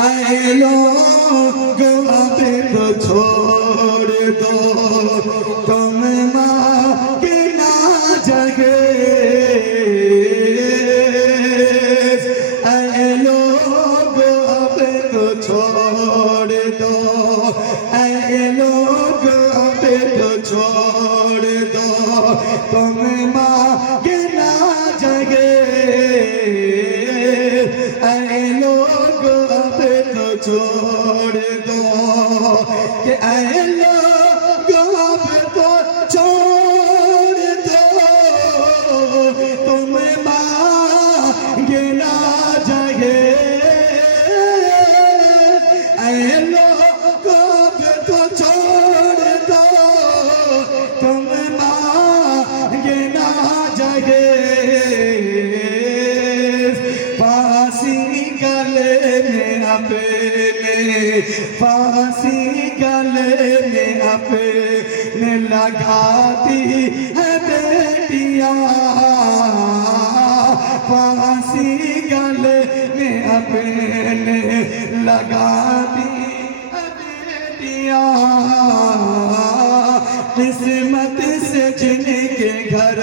ऐ लोग अब तो छोड़ दो, तुम माँ के ना जगे। ऐ लोग अब तो छोड़ दो, ऐ लोग अब तो छोड़ दो, तुम माँ के ना जगे। ऐ लोग अब तो छोड़ दो, कि ऐ लोग अब तो छोड़ दो, तुम मांगे ना जगे। ऐ लोग अब तो छोड़ दो, तुम मांगे ना जगे। फांसी गले में अपने, फांसी गले में अपने लगा दी है बेटियां। फांसी गले में अपने लगा दी है बेटियां। किस्मत से जिनके घर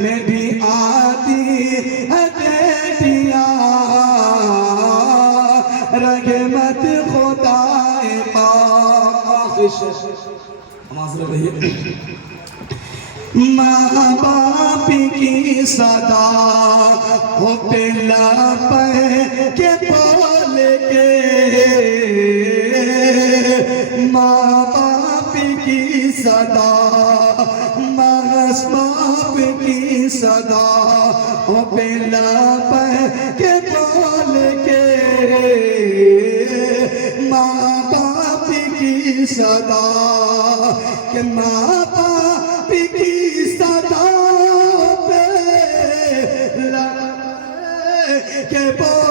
में भी आती है बेटियां, रहमत खुदाए पाक। माँ बाप की सदा हो पिला पे के बोल के, माँ बाप की सदा, माँ बाप की सदा हो पिला पे के बोल के। माँ बाप की सदा, के माँ बाप की सदा पे के बोल